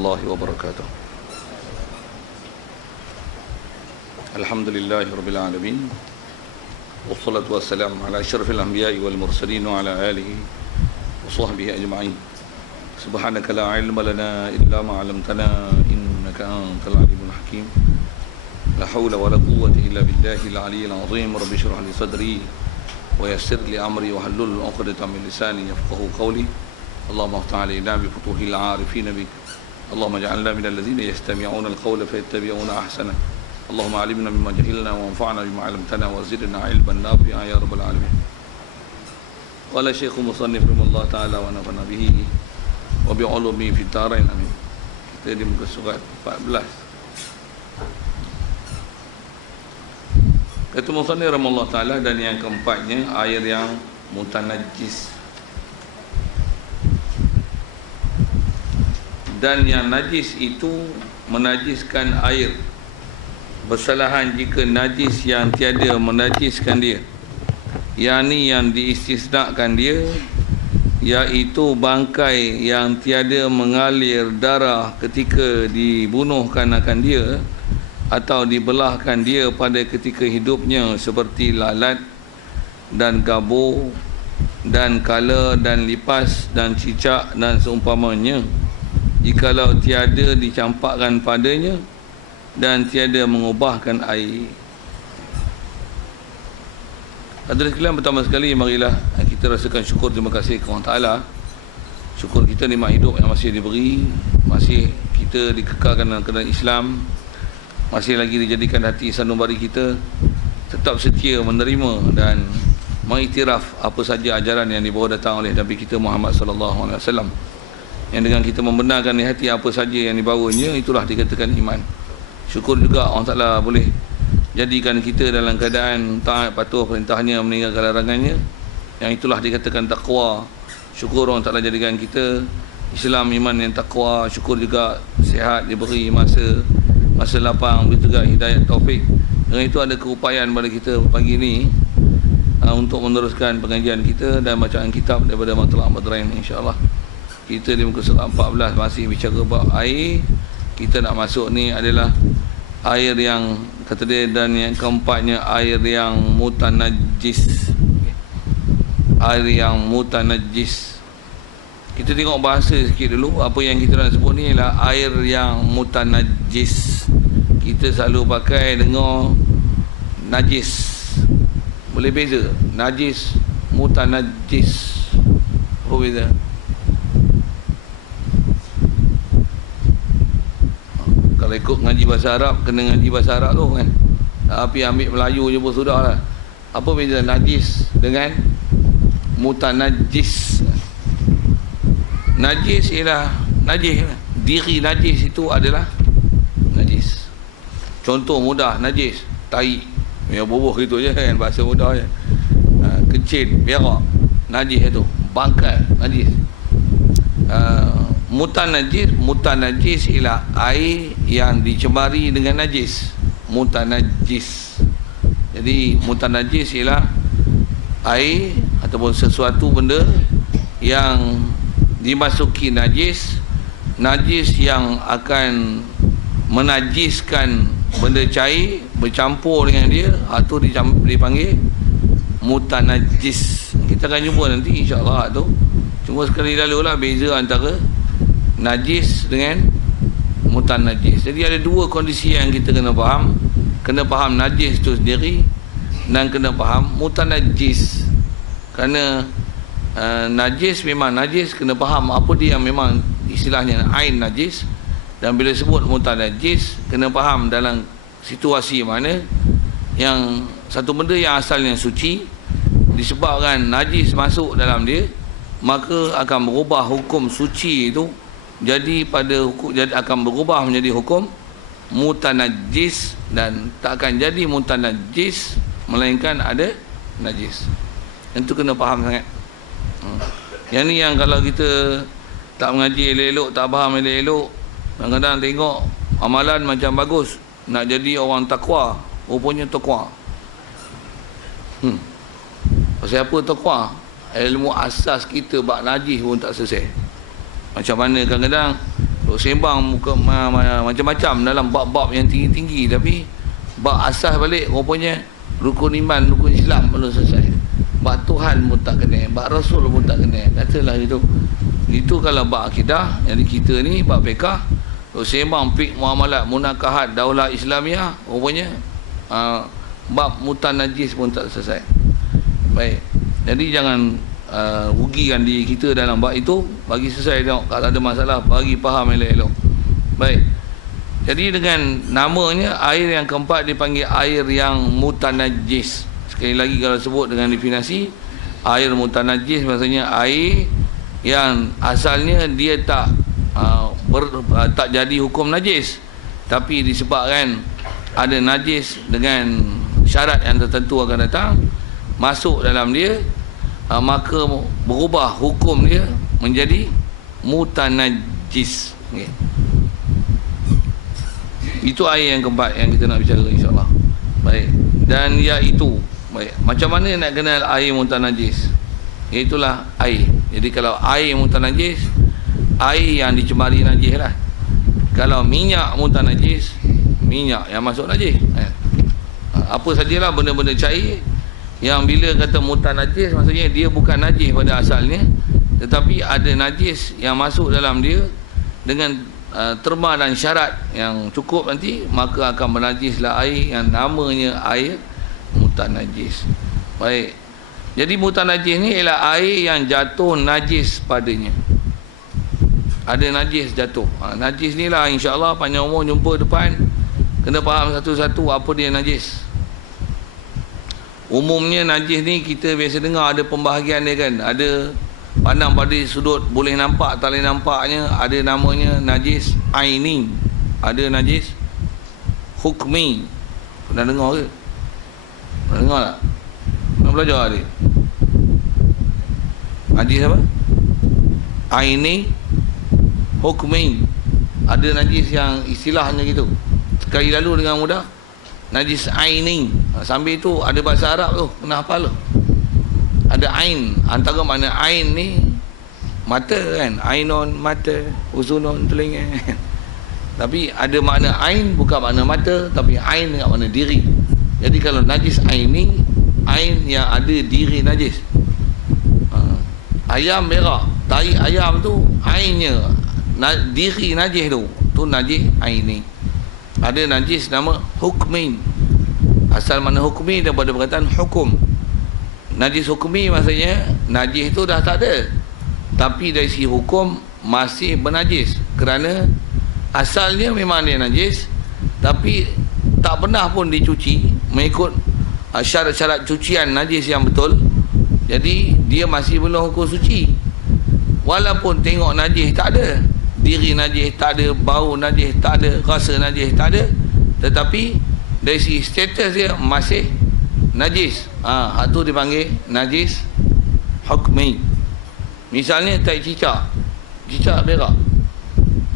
warahmatullahi wabarakatuh. Alhamdulillahirabbil alamin. Wassalatu wassalamu ala asyrafil anbiya'i wal mursalin wa ala alihi wa sahbihi ajma'in. Subhanaka la ilma lana illa ma 'allamtana innaka antal alimul hakim. La haula wa la quwwata illa billahil aliyyil azim. Rabbi shrah li sadri wa yassir li amri wa hlul 'uqdatam min lisani yafqahu qawli. Allahumma aftah 'alaina bi futuhil 'arifin bik. Allahumma ij'alna minal ladzina yastami'una al-qawla fayattabi'una ahsana. Allahumma 'allimna mimma jahilna wa anfa'na bima 'allamtana wa zidna 'ilman nafi'an ya rabbal alamin. Qala Syekh Musannif rahimahullah taala wa nafa'na bihi wa bi 'ulumi fid darain amin. Kita di muka surat 14. Kata Musannif rahimahullah taala, dan yang keempatnya air yang mutanajjis. Dan yang najis itu menajiskan air. Bersalahan jika najis yang tiada menajiskan dia. Yang ni yang diistisnakan dia, iaitu bangkai yang tiada mengalir darah ketika dibunuhkan akan dia atau dibelahkan dia pada ketika hidupnya, seperti lalat dan gabur dan kala dan lipas dan cicak dan seumpamanya, jikalau tiada dicampakkan padanya dan tiada mengubahkan air. Hadirin sekalian, pertama sekali marilah kita rasakan syukur, terima kasih kepada Allah Ta'ala. Syukur kita nikmat hidup yang masih diberi, masih kita dikekalkan dalam keadaan Islam, masih lagi dijadikan hati sanubari kita tetap setia menerima dan mengiktiraf apa saja ajaran yang dibawa datang oleh Nabi kita Muhammad sallallahu alaihi wasallam. Yang dengan kita membenarkan di hati apa saja yang dibawanya, itulah dikatakan iman. Syukur juga Allah Ta'ala boleh jadikan kita dalam keadaan taat patuh perintahnya, meninggalkan larangannya, yang itulah dikatakan taqwa. Syukur Allah Ta'ala jadikan kita Islam, iman yang taqwa. Syukur juga sihat, diberi masa lapang, begitu juga hidayat taufik. Dengan itu ada keupayaan pada kita pagi ini untuk meneruskan pengajian kita dan bacaan kitab daripada Matla'a Badrain, insya-Allah. Kita di muka surat 14 masih bicara bab air. Kita nak masuk ni adalah air yang kata dia, dan yang keempatnya air yang mutanajjis. Air yang mutanajjis. Kita tengok bahasa sikit dulu. Apa yang kita nak sebut ni ialah air yang mutanajjis. Kita selalu pakai dengar najis. Boleh beza? Najis, mutanajjis. Apa beza? Kalau ikut ngaji bahasa Arab, kena ngaji bahasa Arab tu kan. Tapi ambil Melayu je pun sudah lah. Apa beza najis dengan mutanajjis? Najis ialah najis. Diri najis itu adalah najis. Contoh mudah, najis tai, yang bubuh gitu je kan, bahasa mudah je. Kecil, berak, najis itu. Bangkai, najis. Mutanajjis ialah air yang dicemari dengan najis. Mutanajjis. Jadi mutanajjis ialah air ataupun sesuatu benda yang dimasuki najis. Najis yang akan menajiskan benda cair, bercampur dengan dia, atau dipanggil mutanajjis. Kita akan jumpa nanti insya-Allah tu. Cuma sekali lalu lah beza antara najis dengan mutanajjis. Jadi ada dua kondisi yang kita kena faham. Kena faham najis itu sendiri dan kena faham mutanajjis. Kerana najis memang najis, kena faham apa dia yang memang istilahnya ain najis. Dan bila sebut mutanajjis, kena faham dalam situasi mana yang satu benda yang asalnya suci, disebabkan najis masuk dalam dia, maka akan berubah hukum suci itu jadi akan berubah menjadi hukum mutanajjis, dan tak akan jadi mutanajjis melainkan ada najis. Itu kena faham sangat. Yang ni yang kalau kita tak mengaji elok-elok, tak faham elok-elok, kadang-kadang tengok amalan macam bagus, nak jadi orang takwa, rupanya takwa. Pasal apa takwa? Ilmu asas kita bab najis pun tak selesai. Macam mana kadang-kadang sembang muka macam-macam dalam bab-bab yang tinggi-tinggi, tapi bab asas balik rupanya rukun iman, rukun Islam belum selesai. Bab Tuhan pun tak kena, bab Rasul pun tak kena. Katalah itu kalau bab akidah. Jadi kita ni bab fiqh, sembang fiqh muamalat, munakahat, daulah Islamiah, rupanya bab mutan najis pun tak selesai. Baik, jadi jangan rugikan diri kita dalam bab itu. Bagi selesai tengok, kalau ada masalah bagi faham elok-elok. Baik, jadi dengan namanya air yang keempat dipanggil air yang mutanajis. Sekali lagi kalau sebut dengan definisi, air mutanajis maksudnya air yang asalnya dia tak jadi hukum najis, tapi disebabkan ada najis dengan syarat yang tertentu akan datang masuk dalam dia, maka berubah hukum dia menjadi mutanajis. Okay. Itu air yang keempat yang kita nak bicara, insyaAllah. Baik, dan iaitu baik, macam mana nak kenal air mutanajis? Itulah air. Jadi kalau air mutanajis, air yang dicemari najis lah. Kalau minyak mutanajis, minyak yang masuk najis. Apa sajalah benda-benda cair yang bila kata mutanajis, maksudnya dia bukan najis pada asalnya, tetapi ada najis yang masuk dalam dia dengan terma dan syarat yang cukup nanti, maka akan menajislah air yang namanya air mutanajis. Baik, jadi mutanajis ni ialah air yang jatuh najis padanya. Ada najis jatuh. Najis ni lah insyaAllah panjang umur jumpa depan, kena faham satu-satu apa dia najis. Umumnya najis ni kita biasa dengar ada pembahagian dia kan. Ada pandang pada sudut boleh nampak tak boleh nampaknya. Ada namanya najis aini, ada najis hukmi. Pernah dengar ke? Pernah dengar tak? Nak belajar dia najis apa? Aini, hukmi. Ada najis yang istilahnya gitu, sekali lalu dengan mudah, najis aini. Sambil itu ada bahasa Arab tu, kena hafal tu. Ada ain, antara makna ain ni mata kan, ainon mata, uzunun telinga. Tapi ada makna ain bukan makna mata, tapi ain dengan makna diri. Jadi kalau najis aini, ain yang ada diri najis. Ayam berak, tai ayam tu ainnya diri najis tu najis aini. Ada najis nama hukmi. Asal mana hukmi daripada perkataan hukum. Najis hukmi maksudnya najis tu dah tak ada, tapi dari segi hukum masih bernajis, kerana asalnya memang dia najis, tapi tak pernah pun dicuci mengikut syarat-syarat cucian najis yang betul. Jadi dia masih belum hukum suci. Walaupun tengok najis tak ada, diri najis tak ada, bau najis tak ada, rasa najis tak ada, tetapi dari segi status dia masih najis. Itu dipanggil najis hukmi. Misalnya tai cicak berak,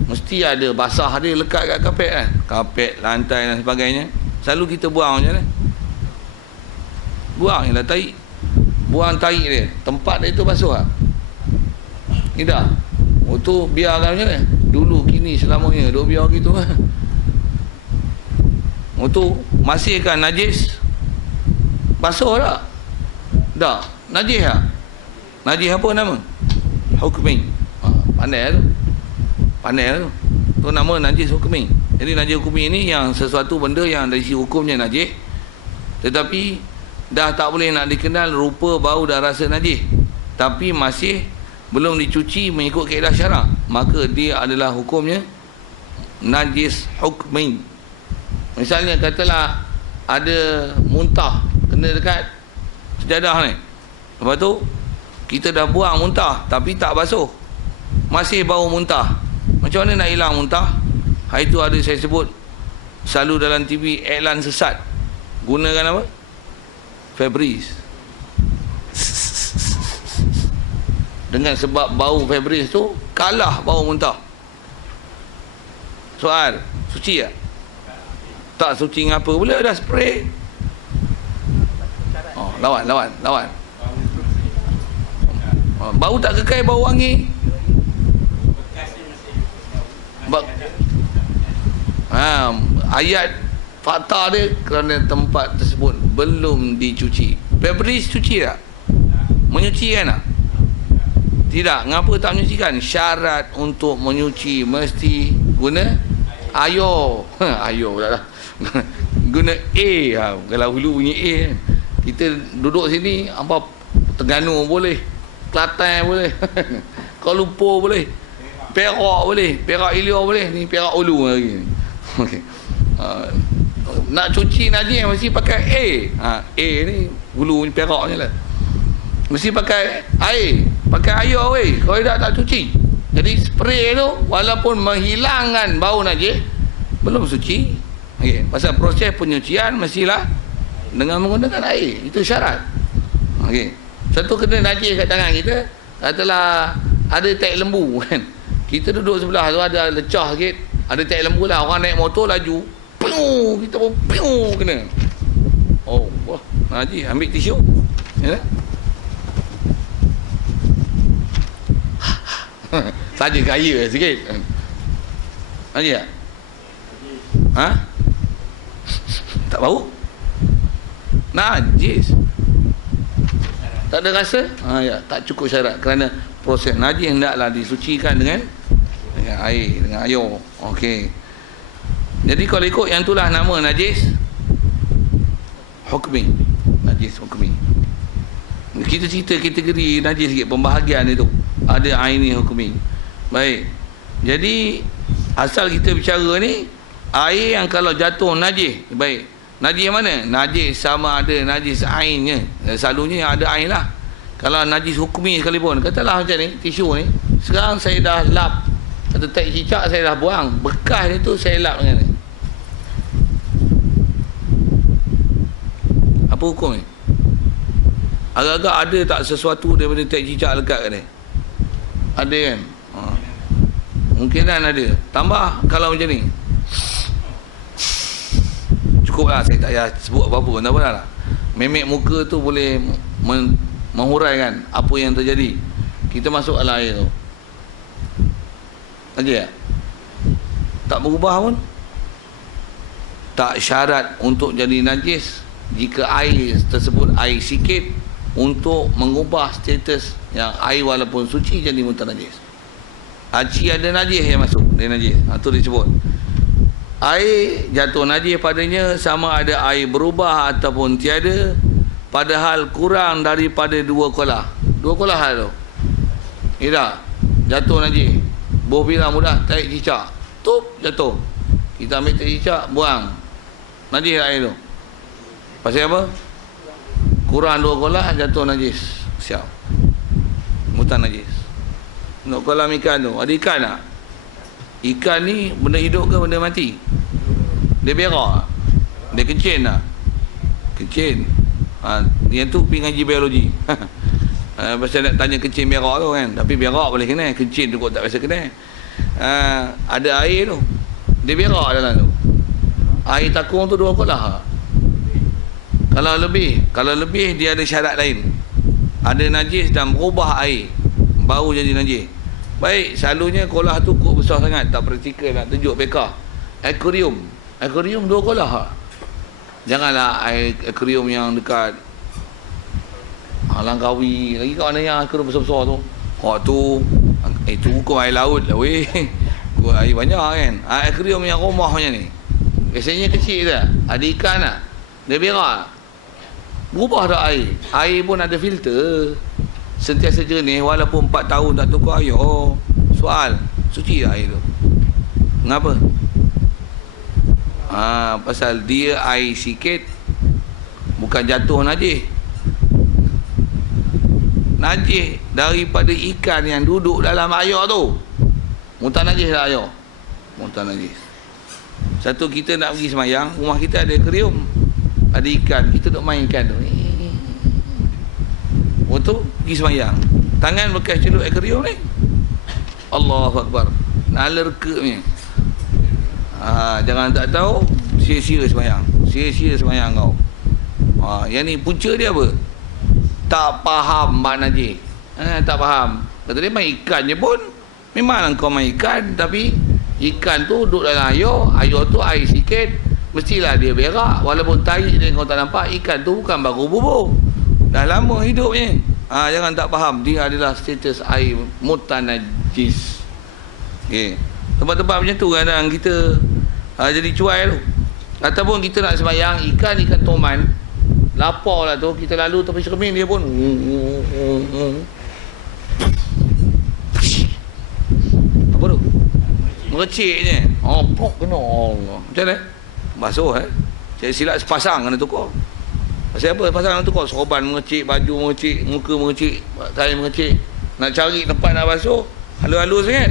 mesti ada basah dia lekat kat kapet kan, kapet, lantai dan sebagainya. Selalu kita buang macam mana? Buang je lah tai. Buang tai dia, tempat dia tu basuh tak? Tidak. Tu biarkan macam mana? Dulu, kini, selamanya duk biar gitu. Tu masihkan najis, basuh tak? Tak. Najis tak? Najis apa nama? Hukmi. Pandai tu. Pandai tu. Tu nama najis hukmi. Jadi najis hukmi ni yang sesuatu benda yang dari sisi hukumnya najis, tetapi dah tak boleh nak dikenal rupa, bau dan rasa najis, tapi masih belum dicuci mengikut kaedah syarak, maka dia adalah hukumnya najis hukmi. Misalnya katalah ada muntah kena dekat sejadah ni, lepas tu kita dah buang muntah tapi tak basuh, masih bau muntah. Macam mana nak hilang muntah? Hari tu ada saya sebut selalu dalam TV iklan sesat, gunakan apa? Febreze. Dengan sebab bau Febreze tu kalah bau muntah. Soal, suci tak? Tak suci ngapa pula dah spray. Lawan. Bau tak kekal, bau wangi. Ayat fakta dia kerana tempat tersebut belum dicuci. Febris cuci tak? Menyuci kan tak? Tidak. Ngapa tak menyucikan? Syarat untuk menyuci mesti guna air. Air pula lah. Guna A. Kalau hulu bunyi A kan. Kita duduk sini apa, Terengganu boleh, Kelantan boleh, Kuala Lumpur boleh, Perak boleh, Perak Ilia boleh, ni Perak Ulu lagi ni. Okey. Nak cuci najis mesti pakai A. A ni hulu ni Perak ni lah. Mesti pakai air, pakai air weh. Kalau tak cuci. Jadi spray tu walaupun menghilangkan bau najis, belum suci. Okey, pasal proses penyucian mestilah dengan menggunakan air. Itu syarat. Okey. Satu kena najis kat tangan kita, katalah ada tek lembu kan. Kita duduk sebelah tu ada lecah sikit, ada tek lembu lah, orang naik motor laju, piu, kita pun piu kena. Oh, wah, najis, ambil tisu. Ya. Saja gaya sikit. Najis tak? Ha? Tak bau? Najis. Tak ada rasa? Ya, tak cukup syarat kerana proses najis hendaklah disucikan dengan air, dengan air. Okey. Jadi kalau ikut yang itulah nama najis hukmi. Najis hukmi. Kita cerita kategori najis sikit, pembahagian itu. Ada aini hukmi. Baik. Jadi asal kita bicara ni, air yang kalau jatuh najis. Baik. Najis mana? Najis sama ada najis ainnya. Selalunya ada ain lah. Kalau najis hukmi sekalipun, katalah macam ni, tisu ni, sekarang saya dah lap, atau tek cicak saya dah buang, bekas ni tu saya lap dengan ni. Apa hukum ni? Agak-agak ada tak sesuatu daripada tek cicak lekat kat ni? Ada kan? Mungkinan ada. Tambah kalau macam ni, cukup lah, saya tak payah sebut apa-apa, tak apa lah. Memek muka tu boleh menghuraikan apa yang terjadi. Kita masuk dalam air tu aja, tak berubah pun, tak syarat untuk jadi najis jika air tersebut air sikit untuk mengubah status yang air walaupun suci jadi mutanajis. Haji ada najis yang masuk, dia najis. Itu disebut air jatuh najis padanya, sama ada air berubah ataupun tiada, padahal kurang daripada 2 kolah. 2 kolah tu. Tidak jatuh najis. Boh bila mudah tarik cicak, tup jatuh. Kita ambil tarik cicak, buang. Najis air tu. Pasal apa? Kurang 2 kolah jatuh najis. Siap. Mutan najis. Nak kolam ikan tu, ada ikan tak? Ikan ni benda hidup ke benda mati? Dia berak, dia kencing tak? Kencing. Yang tu pergi ngaji biologi. Pasal nak tanya kencing berak tu kan. Tapi berak boleh kena, kencing tu kok tak biasa kena. Ada air tu, dia berak dalam tu. Air takung tu 2 kolah. Kalau lebih dia ada syarat lain. Ada najis dan berubah air, baru jadi najis. Baik, selalunya kolah tu kok besar sangat, tak praktikal nak tunjuk pekah. Akuarium 2 kolah. Janganlah air akuarium yang dekat Langkawi lagi, kat mana yang akuarium besar-besar tu. Itu hukum air laut lah weh. Air banyak kan. Akuarium yang rumah macam ni, biasanya kecil je, ada ikan tak, dia berak, berubah dah air. Air pun ada filter, sentiasa jernih walaupun 4 tahun tak tukar air. Soal, suci tak air tu? Kenapa? Pasal dia air sikit, bukan jatuh najis. Najis daripada ikan yang duduk dalam air tu. Mutan najis lah air. Mutan najis. Satu, kita nak pergi semayang, rumah kita ada akuarium, ada ikan, kita duk main ikan tu. Waktu pergi semayang, tangan bekas celup akuarium ni, Allahu Akbar, nalerka ni. Jangan tak tahu, sia-sia semayang. Sia-sia semayang kau. Yang ni punca dia apa? Tak faham makna najis. Tak faham. Kata dia main ikan je pun, memang kau main ikan, tapi Ikan tu duduk dalam air tu air sikit, mestilah dia berak. Walaupun tarik dia kau tak nampak, ikan tu bukan baru bubuh, dah lama hidupnya. Jangan tak faham, dia adalah status air mutanajis. Okay. Tempat-tempat macam tu kadang kita jadi cuai tu. Ataupun kita nak sembahyang, ikan toman lapar lah tu, kita lalu tepi cermin dia pun apa tu, merecik je. Pok kena Allah. Macam mana? Basuh Cik silap sepasang kena tukar. Pasal apa sepasang kena tukar? Sorban merecik, baju merecik, muka merecik, kain merecik. Nak cari tempat nak basuh halus-halus sangat.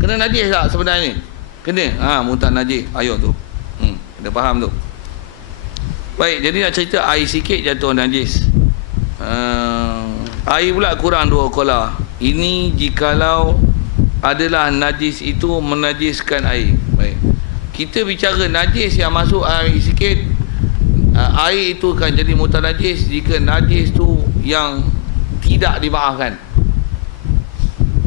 Kena najis tak sebenarnya? Kena. Mutan najis air tu. Kita faham tu. Baik, jadi nak cerita air sikit jatuh najis. Air pula kurang 2 kolah. Ini jikalau adalah najis itu menajiskan air. Baik. Kita bicara najis yang masuk air sikit, air itu akan jadi mutanajis jika najis tu yang tidak dimaafkan.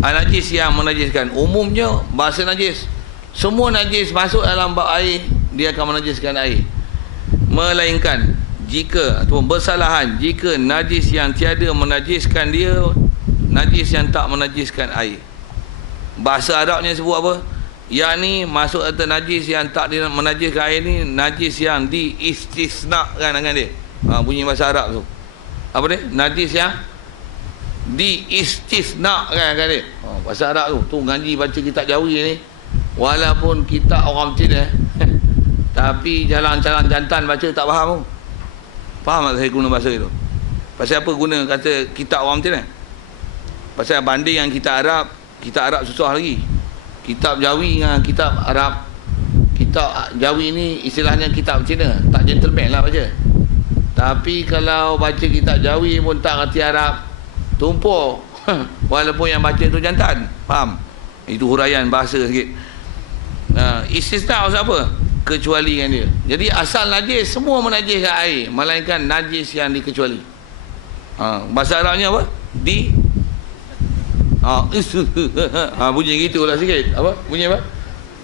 Najis yang menajiskan. Umumnya bahasa najis, semua najis masuk dalam bab air, dia akan menajiskan air. Melainkan jika ataupun bersalahan jika najis yang tiada menajiskan dia, najis yang tak menajiskan air. Bahasa Arabnya sebut apa? Yang ni masuk atau najis yang tak menajiskan air ni, najis yang diistisnakan dengan dia. Bunyi bahasa Arab tu. Apa dia? Najis yang diistisnakan dengan dia. Bahasa Arab tu. Tu ngaji baca kitab Jawi ni. Walaupun kita orang Cina tapi jalan-jalan jantan baca tak faham pun. Faham tak saya guna bahasa itu? Pasal apa guna kata kitab orang Cina? Pasal banding yang kitab Arab susah lagi. Kitab Jawi dengan kitab Arab. Kitab Jawi ni istilahnya kitab Cina, tak gentleman lah baca. Tapi kalau baca kitab Jawi pun tak reti Arab, tumpuk. Walaupun yang baca tu jantan. Faham? Itu huraian bahasa sikit. Istisna maksud apa? Kecualikan dia. Jadi asal najis semua menajiskan air, melainkan najis yang dikecuali. Bahasa Arabnya apa? Bunyi gitulah sikit. Apa? Bunyi apa?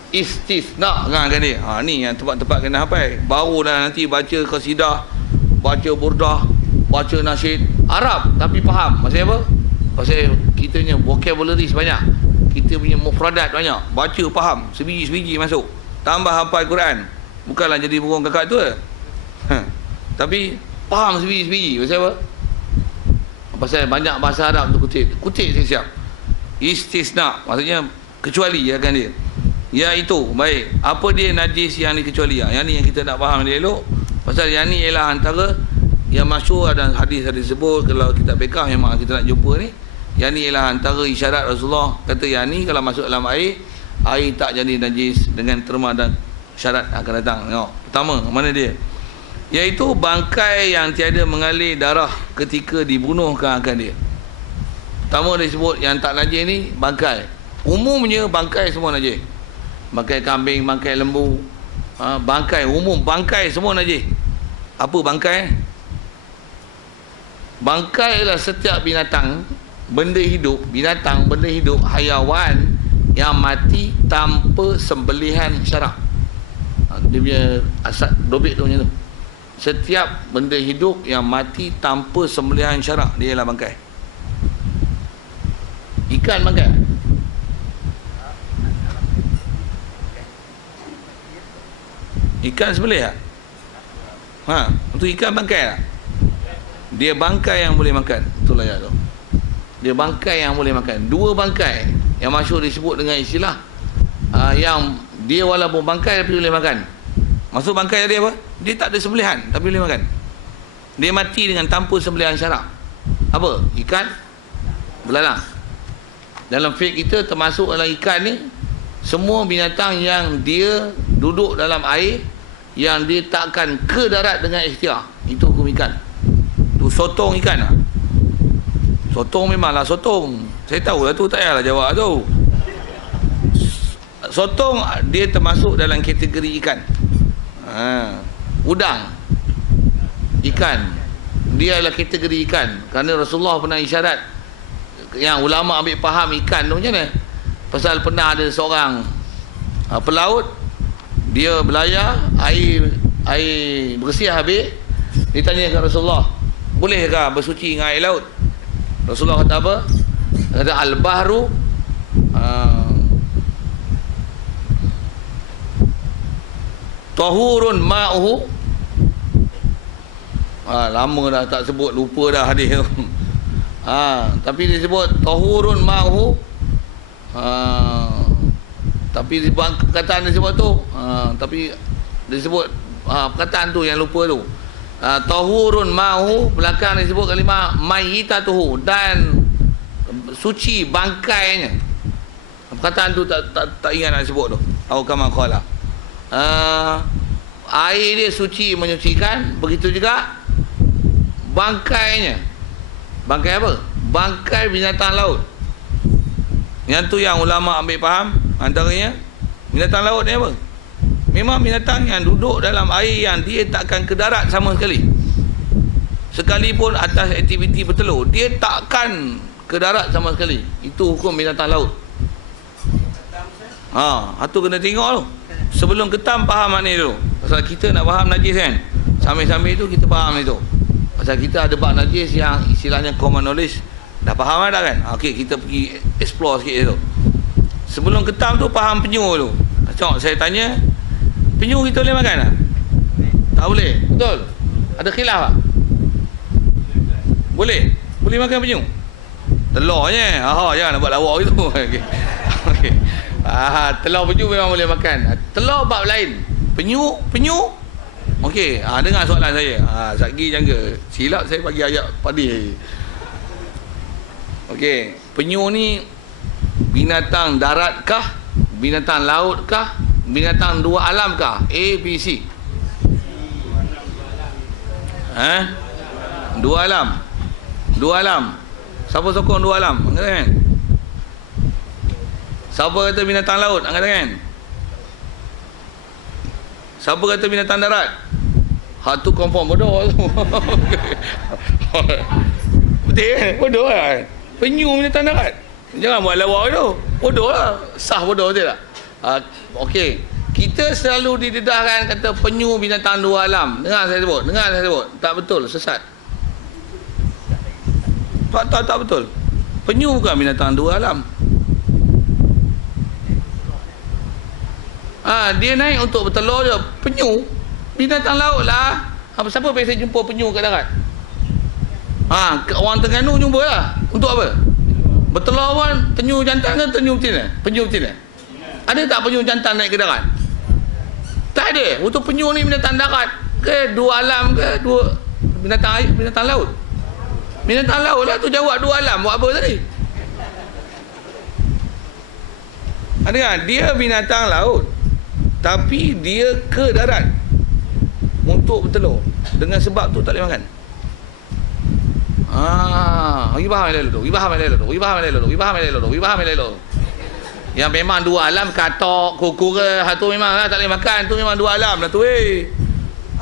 Istisna kan dia. Ni yang tempat-tempat kena hafal. Baru dah nanti baca qasidah, baca burdah, baca nasyid Arab tapi faham. Maksud apa? Pasal kita punya vocabulary banyak, kita punya mufradat banyak, baca faham, sebiji-sebiji masuk. Tambah hafal Quran, bukanlah jadi burung kakak tu tapi faham sebiji-sebiji. Pasal apa? Pasal banyak bahasa Arab tu kutip siap. Istisna maksudnya kecuali akan dia. Iaitu baik, apa dia najis yang dikecuali? Yang ni yang kita nak faham dia elok. Pasal yang ni ialah antara yang masyhur, ada hadis-hadis sebut. Kalau kita bekah memang kita nak jumpa ni. Yang ni ialah antara isyarat Rasulullah kata yang ni kalau masuk dalam air tak jadi najis dengan terma dan syarat akan datang. Tengok. Pertama, mana dia? Iaitu bangkai yang tiada mengalir darah ketika dibunuhkan akan dia. Pertama dia sebut yang tak najis ni bangkai. Umumnya bangkai semua najis. Bangkai kambing, bangkai lembu, bangkai umum, bangkai semua najis. Apa bangkai? Bangkai ialah setiap binatang, benda hidup, hayawan yang mati tanpa sembelihan syarak. Dia punya asal dobit tu macam tu. Setiap benda hidup yang mati tanpa sembelihan syarak, dia ialah bangkai. Ikan bangkai. Ikan sembelih tak? Untuk ikan bangkai tak? Dia bangkai yang boleh makan. Itulah ya tu. Dia bangkai yang boleh makan. Dua bangkai yang masyhur disebut dengan istilah yang dia walaupun bangkai tapi boleh makan. Maksud bangkai dia apa? Dia tak ada sembelihan tapi boleh makan. Dia mati dengan tanpa sembelihan syarak. Apa? Ikan belalang. Dalam fiqh kita termasuk dalam ikan ni semua binatang yang dia duduk dalam air yang dia takkan ke darat dengan ikhtiar. Itu hukum ikan. Tu sotong ikan lah. Sotong memanglah sotong. Saya tahu lah tu, tak payahlah jawab tu. Sotong dia termasuk dalam kategori ikan. Udang ikan, dia adalah kategori ikan. Kerana Rasulullah pernah isyarat, yang ulama ambil faham ikan tu macam mana? Pasal pernah ada seorang Pelaut dia berlayar, air bersih habis, dia tanya kepada Rasulullah, bolehkah bersuci dengan air laut? Rasulullah kata apa? Kata al-bahru tahurun ma'uhu. Lama dah tak sebut, lupa dah hadis tu. Tapi dia sebut tahurun ma'uhu. Tapi perkataan dia sebut tu, tapi dia sebut perkataan tu yang lupa tu. Tahurun ma'uhu, belakang dia sebut kalimah mayyitatuhu, dan suci bangkainya. Perkataan tu tak ingat nak sebut tu. Atau kama qala. Air dia suci menyucikan, begitu juga bangkainya. Bangkai apa? Bangkai binatang laut. Yang tu yang ulama ambil faham, antaranya binatang laut ni apa? Memang binatang yang duduk dalam air, yang dia takkan ke darat sama sekali. Sekalipun atas aktiviti bertelur, dia takkan ke darat sama sekali. Itu hukum binatang laut. Itu kena tengok tu. Sebelum ketam faham makna dulu. Pasal kita nak faham najis kan, sambil-sambil tu kita faham itu. Pasal kita ada bab najis yang istilahnya common knowledge, dah faham dah kan. Okey, kita pergi explore sikit tu. Sebelum ketam tu faham penyu tu. Tengok, saya tanya, penyu kita boleh makan tak? Tak boleh. Betul? Ada khilaf tak? Boleh? Boleh makan penyu? Telurnya. Jangan nak buat lawak gitu. Okey. Okey. Telur penyu memang boleh makan. Telur bab lain. Penyu. Okey, dengar soalan saya. Satgi jaga. Silap saya bagi ayat padi. Okey, penyu ni binatang darat kah? Binatang laut kah? Binatang dua alam kah? A, B, C. Dua alam. Dua alam. Siapa sokong dua alam? Angkat tangan. Siapa kata binatang laut? Angkat tangan. Siapa kata binatang darat? Hak tu confirm bodoh tu. Betul bodoh lah. Penyu binatang darat. Jangan buat lawak tu. Bodoh lah. Sah bodoh betul tak? Okey. Kita selalu didedahkan kata penyu binatang dua alam. Dengar saya sebut. Tak betul, sesat. Tak betul. Penyu bukan binatang dua alam. Dia naik untuk bertelur je. Penyu binatang laut lah. Siapa biasa jumpa penyu kat darat? Orang Terengganu jumpa lah. Untuk apa? Bertelur pun. Penyu jantan ke penyu betina? Penyu betina. Ada tak penyu jantan naik ke darat? Tak ada. Untuk penyu ni binatang darat ke dua alam ke dua binatang air, binatang laut? Binatang laut lah tu. Jawab dua alam. Buat apa tadi? Ada kan? Dia binatang laut, tapi dia ke darat untuk bertelur. Dengan sebab tu tak boleh makan. Bagi faham elok. Yang memang dua alam, katok, kukura, tu memang lah tak boleh makan. Tu memang dua alam lah tu.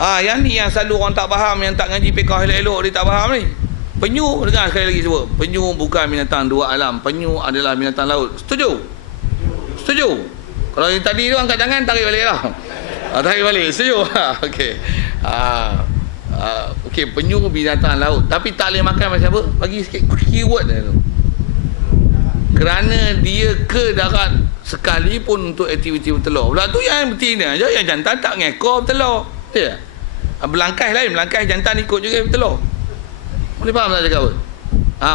Yang ni yang selalu orang tak faham, yang tak ngaji fiqh elok-elok, dia tak faham ni. Penyu, dengar sekali lagi sebut. Penyu bukan binatang dua alam. Penyu adalah binatang laut. Setuju? Kalau yang tadi tu angkat tangan, tarik balik lah. Tarik balik. Setuju? Okey. Okey, penyu binatang laut, tapi tak boleh makan macam apa? Bagi sikit keyword dia tu. Kerana dia ke darat sekalipun untuk aktiviti bertelur. Pula tu yang betina je, yang jantan tak ngekor bertelur. Ya. Belangkai lain, belangkai jantan ikut juga bertelur. Boleh faham tak cakap apa?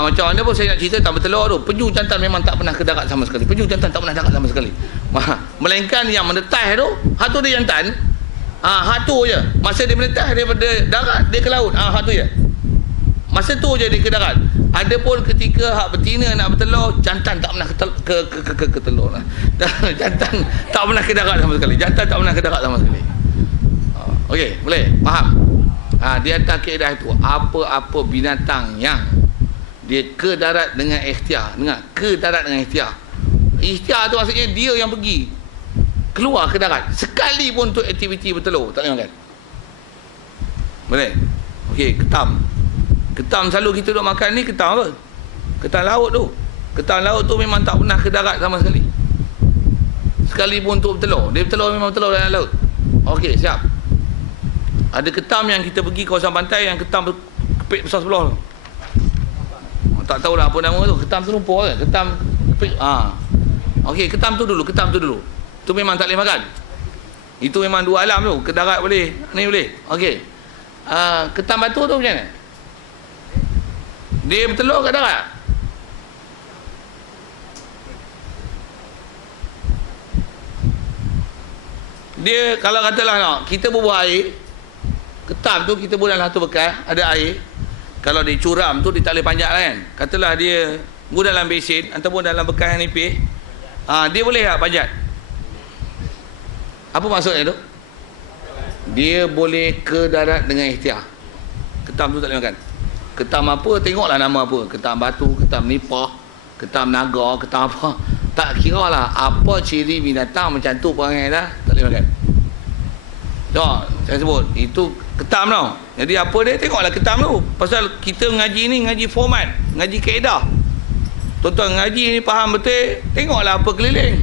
Macam mana pun saya nak cerita tak bertelur tu. Penyu jantan memang tak pernah ke darat sama sekali. Penyu jantan tak pernah darat sama sekali. Melainkan yang menetas tu, hak tu dia jantan. Hak tu je. Masa dia menetas daripada darat, dia ke laut. Hak tu je. Masa tu je dia ke darat. Adapun ketika hak betina nak bertelur, jantan tak pernah ke telur lah. Jantan tak pernah ke darat sama sekali. Jantan tak pernah ke darat sama sekali. Okey, boleh? Faham? Di atas kaedah itu, apa-apa binatang yang dia ke darat dengan ikhtiar. Dengar, ke darat dengan ikhtiar. Ikhtiar tu maksudnya dia yang pergi keluar ke darat. Sekali pun untuk aktiviti bertelur, tak boleh makan. Boleh? Okey, ketam. Ketam selalu kita duk makan ni ketam apa? Ketam laut tu. Ketam laut tu memang tak pernah ke darat sama sekali. sekalipun untuk bertelur. Dia bertelur memang bertelur dalam laut. Okey, siap. Ada ketam yang kita pergi kawasan pantai yang ketam kepit besar sebelah tu. Tak tahulah apa nama tu. Ketam tu lupa kan. Ketam kepit. Okey, ketam tu dulu. Tu memang tak boleh makan. Itu memang dua alam tu. Ke darat boleh, ni boleh. Okey. Ketam batu tu macam mana? Dia bertelur kat darat. Dia kalau katalah nak, kita berbuah air, ketam tu kita buat dalam satu bekas, ada air. Kalau dia curam tu dia tak boleh panjat lah kan. Katalah dia buat dalam besin ataupun dalam bekas yang nipis, dia boleh tak panjat? Apa maksudnya tu? Dia boleh ke darat dengan ikhtiar. Ketam tu tak boleh makan. Ketam apa? Tengoklah nama apa. Ketam batu, ketam nipah, ketam naga, ketam apa. Tak kira lah apa ciri binatang macam tu perangai dah, tak boleh makan. Tak, saya sebut itu ketam tau. Jadi apa dia, tengoklah ketam tu. Pasal kita ngaji ni, ngaji format, ngaji kaedah. Tuan-tuan ngaji ni faham betul, tengoklah apa keliling.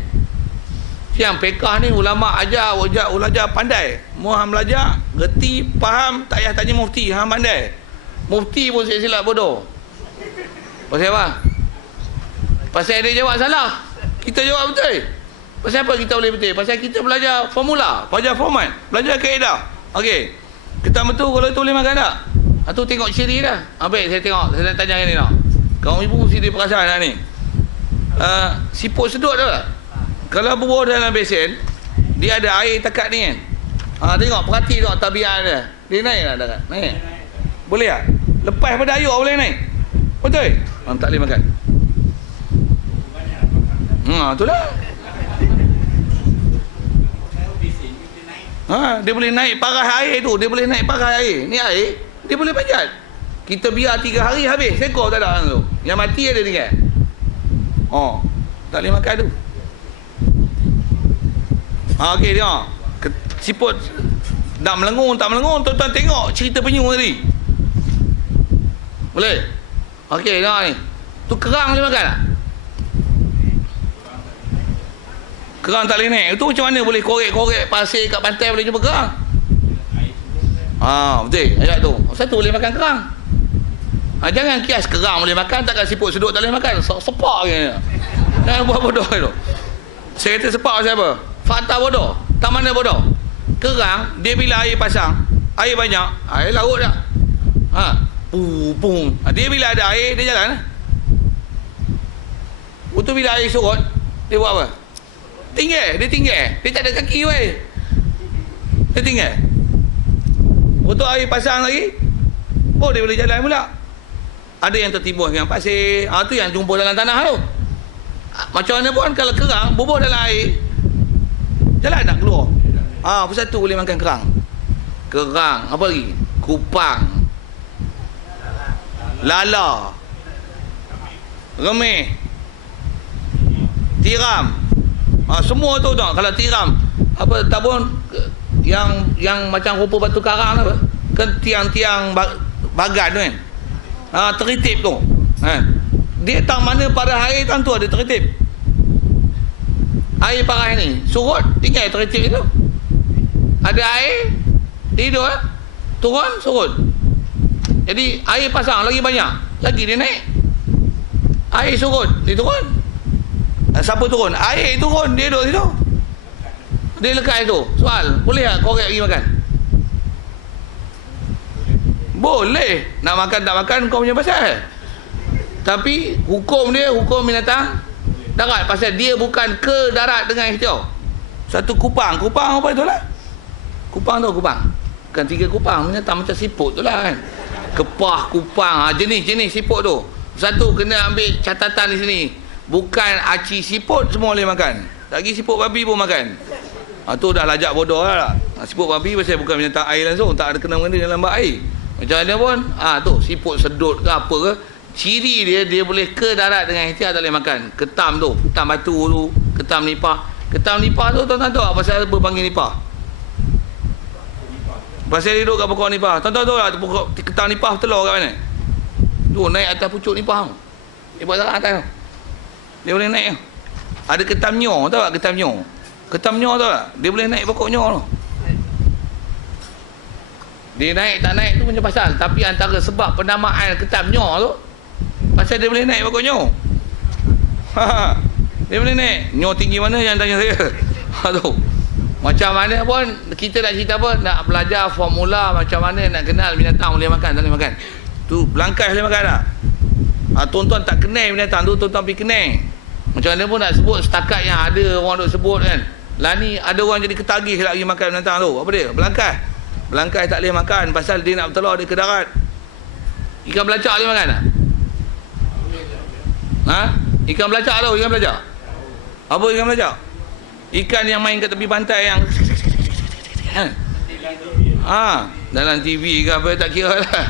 Siang pekah ni ulama ajar, ulajar pandai. Muham belajar, reti, faham, tak payah tanya mufti, hang pandai. Mufti pun silap bodoh. Pasal apa? Pasal dia jawab salah, kita jawab betul. Pasal apa kita boleh betul? Pasal kita belajar formula, belajar format, belajar kaedah. Okey. Kita betul kalau itu boleh makan tak? Atau tengok ciri dah. Baik, saya tengok, saya nak tanya ni nak. Kaum ibu mesti dia perasan dah ni. Siput sedut tak? Kalau berbuah dalam besen, dia ada air takat ni kan. Tengok, perhati tengok tabiat dia. Dia naik tak dekat? Naik. Boleh tak? Lepas pada ayuk boleh naik. Betul? Tak boleh makan. Itulah. Dia boleh naik parah air tu. Dia boleh naik parah air. Ni air, dia boleh panjat. Kita biar 3 hari habis. Sekor tak ada orang tu. Yang mati ada ni kan. Tak boleh makan tu. Okey tengok. Siput nak melengung tak melengung, tuan-tuan tengok cerita penyu tadi. Boleh? Okey tengok ni. Tu kerang boleh makan tak? Kerang tak boleh naik. Itu macam mana boleh korek-korek pasir kat pantai boleh jumpa kerang? Betul. Ayat tu. Satu boleh makan kerang. Jangan kias kerang boleh makan, takkan siput sedut tak boleh makan. Sepak je. Jangan buat bodoh tu. Saya kata sepak pasal apa? Fakta bodoh. Tak mana bodoh. Kerang, dia bila air pasang, air banyak, air laut tak? Pung. Dia bila ada air, dia jalan. Untuk bila air surut, dia buat apa? Tinggal. Dia tak ada kaki weh. Dia tinggal. Untuk air pasang lagi, dia boleh jalan pula. Ada yang tertimbun dengan pasir. Tu yang jumpa dalam tanah tu. Macam mana pun kalau kerang bubuh dalam air, jalan nak keluar. Pasal tu boleh makan kerang. Kerang, apa lagi? Kupang, lala, remeh, tiram. Semua tu tau. Kalau tiram, apa tabun yang macam rupa batu karang apa? Kan tiang-tiang bagan tu kan. Teritip tu. Dia tak mana pada air tentu ada teritip. Air parah ni surut, tinggal teritip itu. Ada air, dia hidup turun, surut. Jadi air pasang lagi banyak, lagi dia naik. Air surut, dia turun. Siapa turun? Air turun, dia duduk situ. Dia lekat itu. Soal, boleh tak korek pergi makan? Boleh. Nak makan tak makan kau punya pasal. Tapi hukum dia, hukum binatang darat. Pasal dia bukan ke darat dengan ikhtiar. Satu kupang apa itulah? Kupang tu kupang. Bukan 3 kupang, binatang macam siput tu lah kan. Kepah, kupang, jenis-jenis siput tu. Satu kena ambil catatan di sini. Bukan aci siput semua boleh makan. Lagi siput babi pun makan. Tu dah lajak bodoh lah. Siput babi pasal bukan binatang air langsung, tak ada kena-mengena dalam bak air. Macam mana pun, tu siput sedut ke apa ke, ciri dia boleh ke darat dengan ikhtiar tak boleh makan. Ketam tu, ketam batu tu, ketam nipah. Ketam nipah tu tuan-tuan tahu pasal apa panggil nipah? Pasal dia duduk kat pokok nipah. Tuan-tuan tahu tak pokok ketam nipah telur kat mana? Tu naik atas pucuk nipah tu. Dia buat darat atas tu. Dia boleh naik tu. Ada ketam nyor, tahu tak ketam nyor? Ketam nyor tahu tak? Dia boleh naik pokok nyor tu. Dia naik tak naik tu punya pasal. Tapi antara sebab penamaan ketam nyor tu, pasal dia boleh naik pokok nyor. Dia boleh naik. Nyor tinggi mana yang tanya saya? Tu. Macam mana pun kita nak cerita apa, nak belajar formula macam mana nak kenal binatang boleh makan tak boleh makan. Tu belangkai boleh makan tak? Tuan-tuan tak kenal binatang tu, tuan-tuan pergi kenal. Macam mana pun nak sebut setakat yang ada orang duk sebut kan. Lah ni ada orang jadi ketagih lagi makan binatang tu. Apa dia? Belangkai. Belangkai tak boleh makan pasal dia nak bertelur dia ke darat. Ikan belacak boleh makan tak? Ha? Ikan belacak tu, ikan belacak. Apa ikan belacak? Ikan yang main kat tepi pantai yang dalam TV ke apa tak kira lah.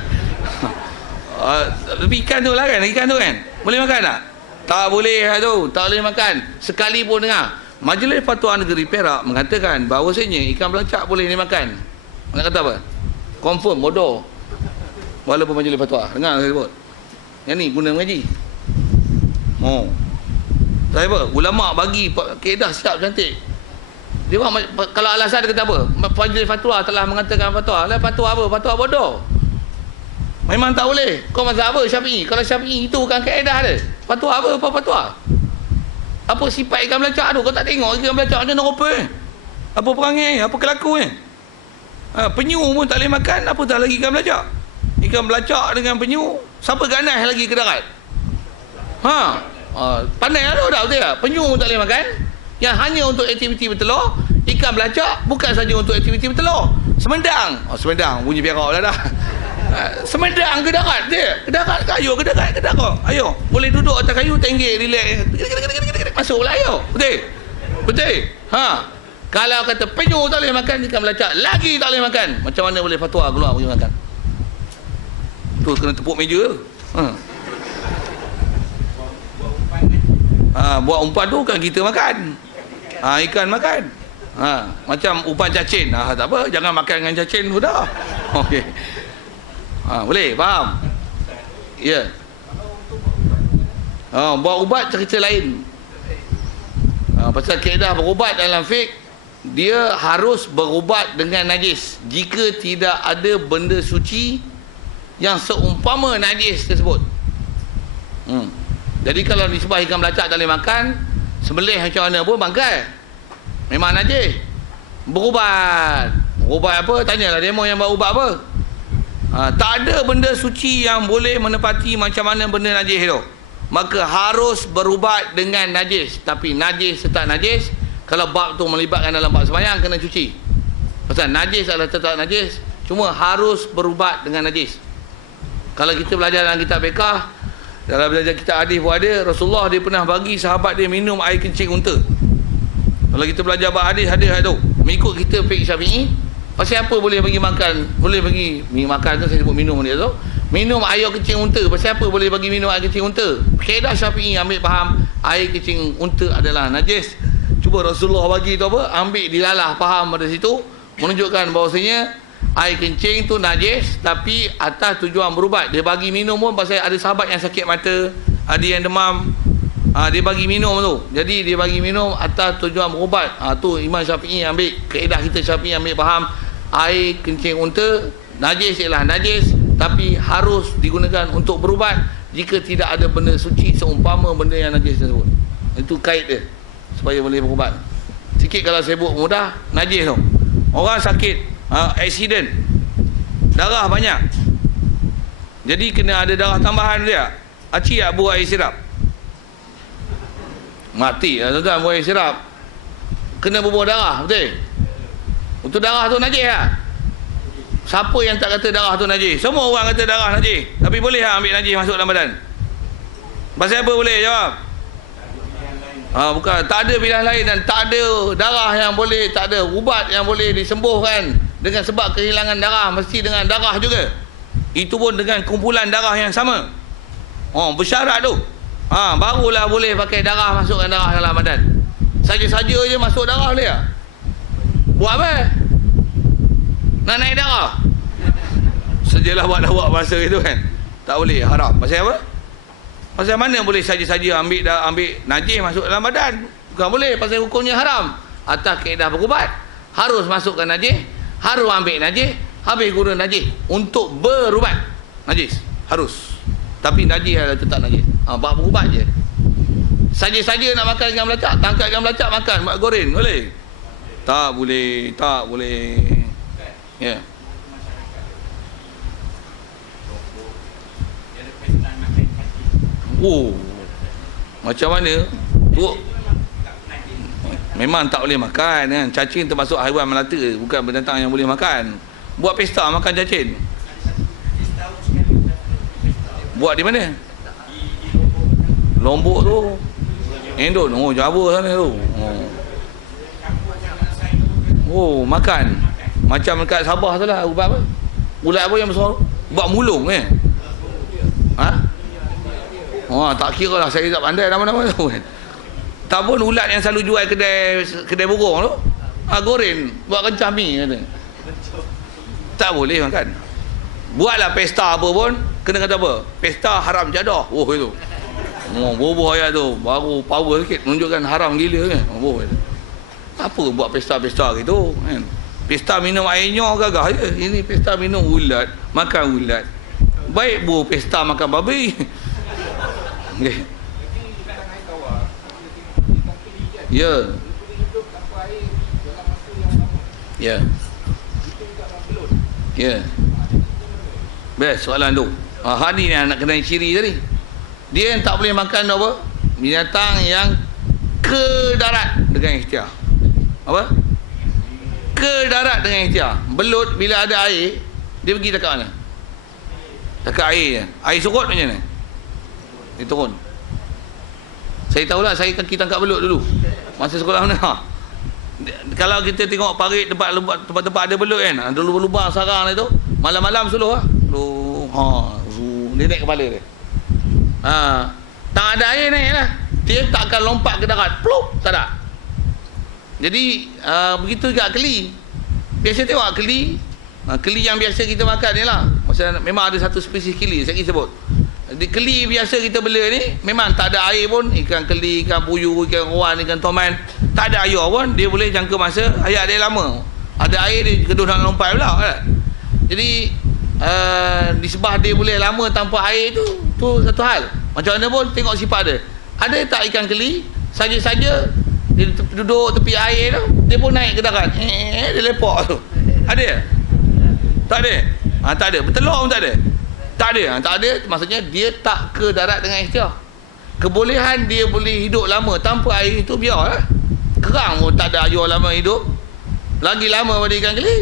Tapi ikan tu lah kan, ikan tu kan boleh makan tak? Tak boleh lah tu, tak boleh makan. Sekali pun dengar Majlis Fatwa Negeri Perak mengatakan bahawasanya ikan belacak boleh dimakan. Nak kata apa? Confirm, bodoh. Walaupun Majlis Fatwa, dengar saya sebut. Yang ni guna mengaji. Saya apa? Ulama' bagi kaedah siap cantik. Dia kalau alasan dia kata apa? Majlis Fatwa telah mengatakan fatwa. Lah fatwa apa? Fatwa bodoh. Memang tak boleh. Kau mazhab apa Syafi'i? Kalau Syafi'i itu bukan kaedah dia. Fatwa apa? Apa fatwa? Apa sifat ikan belacak tu? Kau tak tengok ikan belacak macam mana rupa apa perangai? Apa kelaku penyu pun tak boleh makan. Apa tak lagi ikan belacak? Ikan belacak dengan penyu, siapa ganas lagi ke darat? Pandai lah tu dah, betul tak? Penyu pun tak boleh makan. Yang hanya untuk aktiviti bertelur. Ikan belacak bukan saja untuk aktiviti bertelur. Semendang. Semendang bunyi berak dah. Semendang ke darat dia. Ke darat ke ayo, ke darat ke darat. Ayo, boleh duduk atas kayu tenggek relax. Masuk pula ayo. Betul? Betul? Kalau kata penyu tak boleh makan, ikan belacak lagi tak boleh makan. Macam mana boleh fatwa keluar boleh makan? Tu kena tepuk meja tu. Buat umpan tu kan kita makan. Ikan makan. Macam umpan cacing. Tak apa, jangan makan dengan cacing sudah. Okey. Boleh, faham? Ya. Buat ubat cerita lain. Pasal kaedah berubat dalam fiqh, dia harus berubat dengan najis jika tidak ada benda suci yang seumpama najis tersebut. Jadi kalau disebut ikan belacak tak boleh makan, sembelih macam mana pun bangkai, memang najis. Berubat. Berubat apa? Tanyalah demo yang buat ubat apa. Tak ada benda suci yang boleh menepati macam mana benda najis tu. Maka harus berubat dengan najis. Tapi najis serta najis, kalau bab tu melibatkan dalam bab sembahyang, kena cuci. Pasal najis adalah tetap najis, cuma harus berubat dengan najis. Kalau kita belajar dalam kitab fiqh, dalam belajar kitab hadis pun ada, Rasulullah dia pernah bagi sahabat dia minum air kencing unta. Kalau kita belajar bab hadis tu, mengikut kita fiqh Syafi'i, pasal apa boleh bagi makan, boleh bagi makan tu, saya sebut minum dia tu, minum air kencing unta. Pasal apa boleh bagi minum air kencing unta? Kaedah Syafi'i ambil faham air kencing unta adalah najis. Cuba Rasulullah bagi tu apa? Ambil dilalah faham pada situ, menunjukkan bahawasanya air kencing tu najis, tapi atas tujuan berubat. Dia bagi minum pun pasal ada sahabat yang sakit mata, ada yang demam, dia bagi minum tu. Jadi dia bagi minum atas tujuan berubat. Tu Imam Syafi'i ambil, kaedah kita Syafi'i ambil faham air kencing unta najis ialah najis, tapi harus digunakan untuk berubat jika tidak ada benda suci seumpama benda yang najis tersebut. Itu kait dia supaya boleh berubat. Sikit kalau saya buat mudah, najis tu. Orang sakit accident, darah banyak, jadi kena ada darah tambahan dia. Acik tak buat air sirap, mati lah tuan-tuan. Buat air sirap kena berbuah darah, betul? Untuk darah tu najis lah. Siapa yang tak kata darah tu najis? Semua orang kata darah najis, tapi boleh lah ambil najis masuk dalam badan. Pasal apa boleh? Jawab. Bukan, tak ada pilihan lain, dan tak ada darah yang boleh, tak ada ubat yang boleh disembuhkan dengan sebab kehilangan darah, mesti dengan darah juga. Itu pun dengan kumpulan darah yang sama. Bersyarat tu. Barulah boleh pakai darah, masukkan darah dalam badan. Saja-saja je masuk darah boleh tak? Buat apa? Nak naik darah? Sejalah buat bahasa itu kan. Tak boleh, haram. Pasal apa? Pasal mana boleh saja-saja ambil najis masuk dalam badan? Bukan boleh, pasal hukumnya haram. atas kaedah berubat, harus masukkan najis, harus ambil najis, habis guna najis untuk berubat. Najis harus. Tapi najis adalah tetap najis. Bab berubat je. Saja-saja nak makan ikan belacak, tangkap ikan belacak makan, buat goreng, boleh? Tak boleh, tak boleh. Ya. Oh. Macam mana? Tu memang tak boleh makan kan. Cacing termasuk haiwan melata, bukan binatang yang boleh makan. Buat pesta makan cacing. Buat di mana? Lombok tu. Indon, oh Java sana tu. Oh, makan. Macam dekat Sabah tu lah, ubat apa? Ulat apa yang besar? Ubat mulung Ha? Oh, tak kira lah, saya tak pandai nama-nama tu kan. Tak pun ulat yang selalu jual kedai burung tu. Goreng, buat kencah mi kata. Tak boleh makan. Buatlah pesta apa pun, kena kata apa? Pesta haram jadah. Oh itu. Bobo ayat tu baru power sikit, menunjukkan haram gila kan. Bobo. Apa buat pesta-pesta gitu kan. Pesta minum air nyor gagah je. Ini pesta minum ulat, makan ulat. Baik pesta makan babi. Okey. Ya. Ya. Ya. Best soalan tu. Hadi ni nak kena ciri tadi. Dia yang tak boleh makan apa? Binatang yang ke darat dengan ikhtiar. Apa? Ke darat dengan ikhtiar. Belut bila ada air, dia pergi dekat mana? Dekat air je. Air surut macam mana? Dia turun. Saya tahulah, saya kaki tangkap belut dulu. Masa sekolah mana? Kalau kita tengok parit tempat-tempat ada belut kan, ada lubang sarang itu, malam-malam suluh lah. Dia naik kepala dia. Tak ada air naik lah. Dia tak akan lompat ke darat. Plup, tak ada. Jadi begitu juga keli. Biasa tengok keli. Keli yang biasa kita makan ni lah. Maksudnya memang ada satu spesies keli, saya sebut. Di keli biasa kita bela ni, memang tak ada air pun. Ikan keli, ikan puyuh, ikan ruan, ikan toman, tak ada air pun. Dia boleh jangka masa hayat dia lama. Ada air dia kedua nak lompat pula kan? Jadi di sebah dia boleh lama tanpa air tu satu hal. Macam mana pun tengok sifat dia. Ada tak ikan keli saja-saja dia duduk tepi air tu, dia pun naik ke darat. Dia lepak tu. Ada? Tak ada. Tak ada. Bertelur pun tak ada. Tak ada. Tak ada maksudnya dia tak ke darat dengan ikhtiar. Kebolehan dia boleh hidup lama tanpa air itu biarlah. Kerang pun tak ada air lama hidup. Lagi lama pada ikan keli.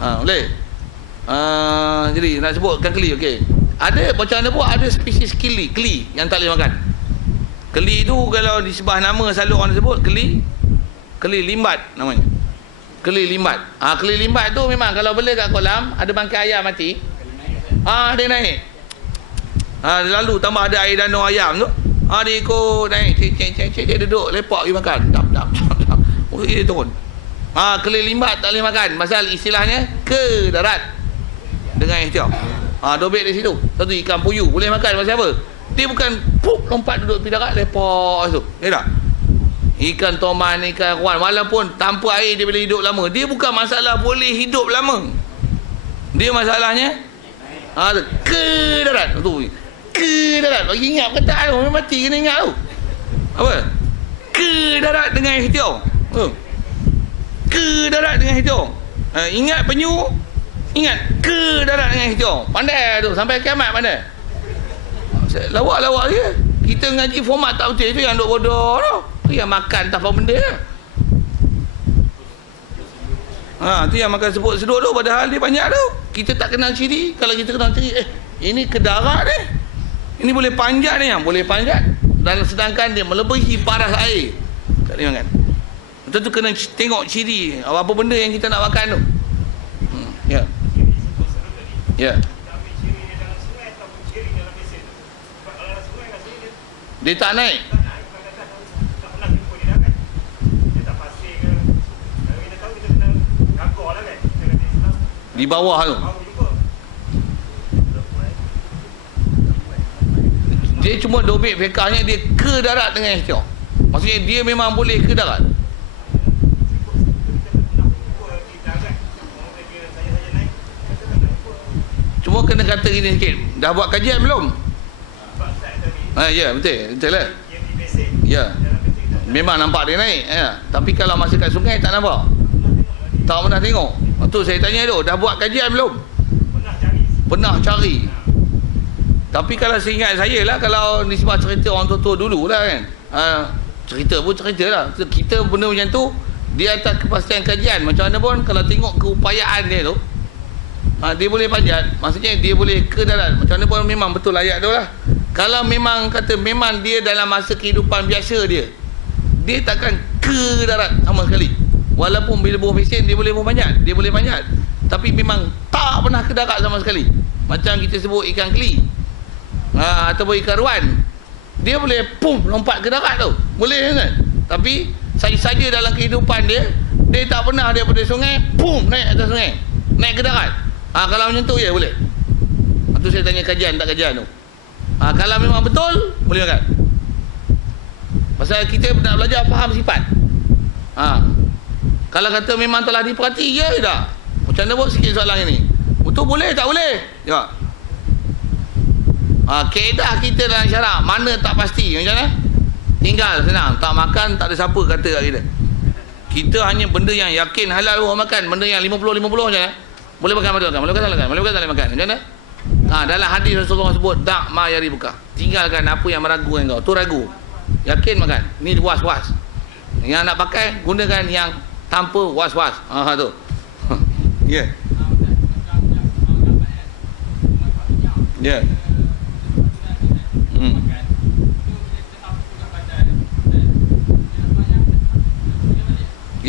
Boleh. Jadi nak sebut ikan keli, okey. Ada macam mana pun ada spesies keli yang tak boleh makan. Keli tu kalau di sebelah nama selalu orang sebut keli limbat namanya. Keli limbat. Keli limbat tu memang kalau bela kat kolam ada bangkai ayam mati. Dia naik. Lalu tambah ada air danau ayam tu. Dia ikut naik, cek duduk lepak pergi makan. Dap. Oh dia turun. Keli limbat tak boleh makan. Pasal istilahnya ke darat dengan ikhtiar. Dobek di situ. Satu ikan puyuh boleh makan pasal apa? Dia bukan lompat duduk di darat lepak tu. Ya tak? Ikan toman, ikan ruan, walaupun tanpa air dia boleh hidup lama. Dia bukan masalah boleh hidup lama. Dia masalahnya ke darat tu. Ke darat. Bagi ingat perkataan tu, mati kena ingat tu. Apa? Ke darat dengan ikhtiar. Ke darat dengan ikhtiar. Ingat penyu. Ingat ke darat dengan ikhtiar. Pandai tu sampai kiamat pandai. Lawak-lawak je. Kita ngaji format tak betul tu yang duk bodoh tu. Tu yang makan tak apa benda lah. Tu yang makan sebut-sedut tu, padahal dia banyak tu. Kita tak kenal ciri. Kalau kita kenal ciri, ini ke darat ni. Ini boleh panjat ni, boleh panjat. Dan sedangkan dia melebihi paras air. Tak boleh makan. Tentu kena tengok ciri apa benda yang kita nak makan tu. Ya. Ya. Dia tak naik. Di bawah tu. Dia cuma dobek fiqahnya dia ke darat dengan ikhtiar. Maksudnya dia memang boleh ke darat. kena kata gini sikit. Dah buat kajian belum? Ya, betul. Betul lah. Ya. Memang nampak dia naik. Ya. Tapi kalau masa kat sungai tak nampak. Tak pernah tengok. Tu saya tanya tu, dah buat kajian belum? Pernah cari. Tapi kalau seingat saya lah, kalau nisbah cerita orang tua dulu lah kan. Cerita pun cerita lah. Kita benda macam tu, dia atas kepastian kajian. Macam mana pun, kalau tengok keupayaan dia tu, dia boleh panjat. Maksudnya dia boleh ke darat. Macam mana pun memang betul layak tu lah. Kalau memang kata memang dia dalam masa kehidupan biasa dia takkan ke darat sama sekali. Walaupun bila buah pesen dia boleh panjat, dia boleh panjat. Tapi memang tak pernah ke darat sama sekali. Macam kita sebut ikan keli, ataupun ikan ruan, dia boleh pum lompat ke darat tu. Boleh kan? Tapi saja dalam kehidupan dia tak pernah daripada sungai pum naik atas sungai, naik ke darat. Kalau macam tu ya boleh. Itu saya tanya kajian tak kajian tu. Kalau memang betul boleh makan. Pasal kita nak belajar faham sifat. Kalau kata memang telah diperhati ya tak. Macam mana pun sikit soalan ini. Betul boleh tak boleh? Ya. Kaedah kita dalam syarak mana tak pasti macam mana? Tinggal senang, tak makan tak ada siapa kata kat kita. Kita hanya benda yang yakin halal orang makan, benda yang 50-50 macam mana? Boleh makan boleh makan, boleh makan tak makan, boleh makan tak boleh makan. Macam mana? Dalam hadis Rasulullah sebut dak ma yari buka. Tinggalkan apa yang meragukan kau. Tu ragu. Yakin makan. Ni was-was. Yang nak pakai gunakan yang tanpa was-was. Tu. Ya. Ya.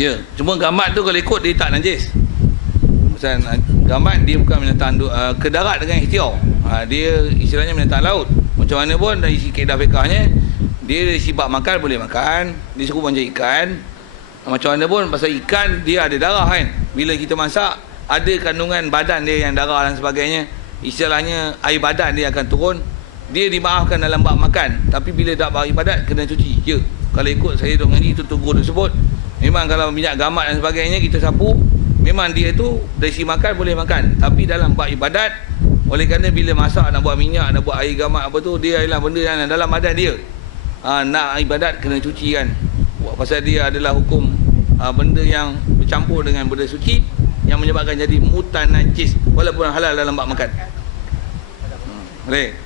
Ya, cuma gamat tu kalau ikut dia tak najis. Pasal gamat dia bukan binatang ke darat dengan ikhtiar. Dia istilahnya binatang laut. Macam mana pun dari sisi kaedah fiqahnya, dia dari sisi bab makan boleh makan, dia suruh macam ikan. Macam mana pun pasal ikan dia ada darah kan. Bila kita masak ada kandungan badan dia yang darah dan sebagainya. Istilahnya air badan dia akan turun. Dia dimaafkan dalam bab makan, tapi bila dah bab ibadat kena cuci. Ya. Kalau ikut saya duk ngaji tu guru tersebut, memang kalau minyak gamat dan sebagainya kita sapu, memang dia tu dari sisi makan boleh makan, tapi dalam bab ibadat, oleh kerana bila masak nak buat minyak, nak buat air gamat apa tu, dia adalah benda yang dalam badan dia. Nak ibadat kena cuci kan. Pasal dia adalah hukum benda yang bercampur dengan benda suci yang menyebabkan jadi mutanajis walaupun halal dalam bab makan. Boleh.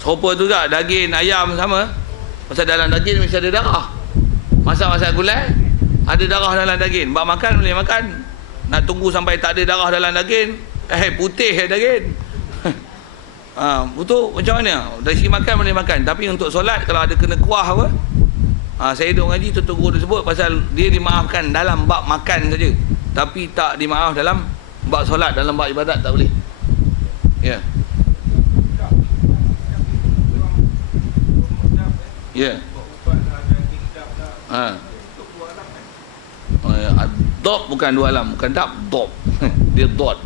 Serupa tu tak, daging ayam sama. Pasal dalam daging mesti ada darah. Masak-masak gulai ada darah dalam daging. Bab makan boleh makan. Nak tunggu sampai tak ada darah dalam daging, putih daging. Betul macam mana? Dari segi makan boleh makan, tapi untuk solat kalau ada kena kuah apa, saya duk ngaji tu guru tersebut pasal dia dimaafkan dalam bab makan saja, tapi tak dimaaf dalam bab solat, dalam bab ibadat tak boleh. Ya. Ya. Dot bukan dua alam, bukan dap, dot. Dia dot.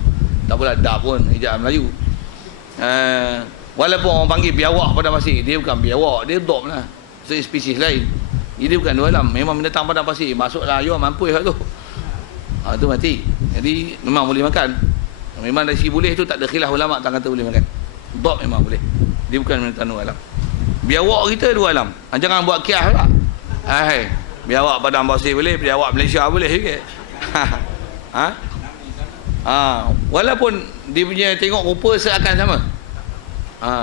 Tak boleh dap pun hijab Melayu. Walaupun orang panggil biawak pada pasir, dia bukan biawak, dia dot lah. Spesies lain. Dia bukan dua alam, memang binatang pada pasir. Masuklah ayam mampus lah tu. Tu mati. Jadi memang boleh makan. Memang dari segi boleh tu tak ada khilaf ulama tak kata boleh makan. Dot memang boleh. Dia bukan binatang dua alam. Biawak kita dua alam. Jangan buat kias lah. Biawak Padang Pasir boleh, biawak Malaysia boleh juga. Walaupun dia punya tengok rupa seakan sama.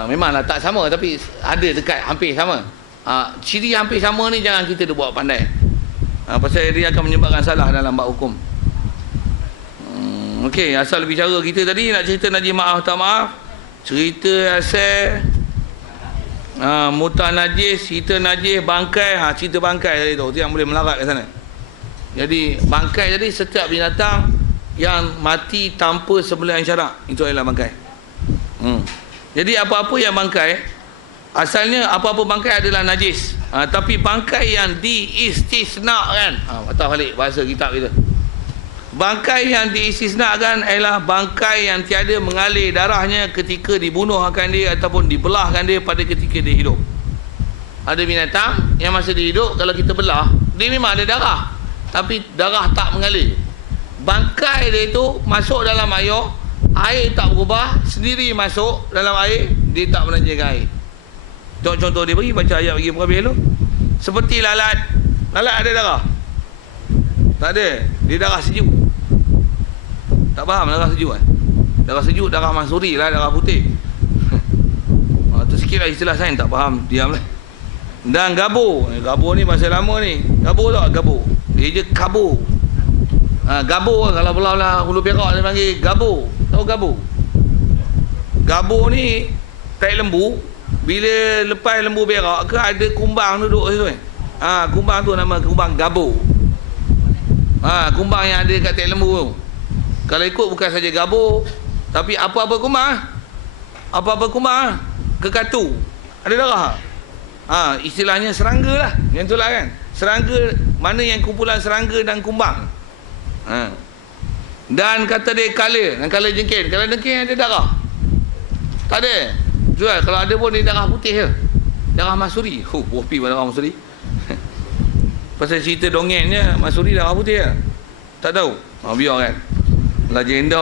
Memanglah tak sama, tapi ada dekat hampir sama. Ciri hampir sama ni jangan kita buat pandai. Pasal dia akan menyebabkan salah dalam bab hukum. Okey, asal bicara kita tadi nak cerita najis maaf tak maaf. Cerita asal mutah najis, cerita najis, bangkai, cerita bangkai tadi tu yang boleh melarat ke sana. Jadi bangkai tadi setiap binatang yang mati tanpa sembelihan syarak, itu adalah bangkai. Jadi apa-apa yang bangkai, asalnya apa-apa bangkai adalah najis. Tapi bangkai yang diistisnakan, patah balik bahasa kitab kita. Bangkai yang diistisnakan adalah bangkai yang tiada mengalir darahnya ketika dibunuh akan dia ataupun dibelahkan dia pada ketika dia hidup. Ada binatang yang masa dia hidup, kalau kita belah, dia memang ada darah, tapi darah tak mengalir. Bangkai dia itu masuk dalam air, Air tak berubah, sendiri masuk dalam air, dia tak menanjangkan air. Contoh dia bagi, baca ayat bagi perhabis tu. Seperti lalat. Lalat ada darah? Tak ada. Dia darah sejuk. Tak faham darah sejuk kan? Darah sejuk, darah mansuri lah, darah putih. Tu sikit lah istilah sains, tak faham, diam lah. Dan gabur. Gabur ni bahasa lama ni. Gabur tak? Gabur. Dia je kabur. Gabur kalau belah Hulu Perak dia panggil gabur. Tahu gabur? Gabur ni tai lembu. Bila lepas lembu berak ke ada kumbang duduk situ kan. Kumbang tu nama kumbang gabur. Kumbang yang ada kat tai lembu tu. Kalau ikut bukan saja gabur, tapi apa-apa kumbang. Apa-apa kumbang kekatu. Ada darah. Istilahnya serangga lah. Yang tu lah kan. Serangga, mana yang kumpulan serangga dan kumbang. Dan kata dia kala, dan kala jengking. Kala jengking ada darah? Tak ada. Jual, kalau ada pun dia darah putih je. Darah masuri. Wopi pada darah masuri. Pasal cerita dongengnya, masuri darah putih je. Tak tahu. Biar kan. Legenda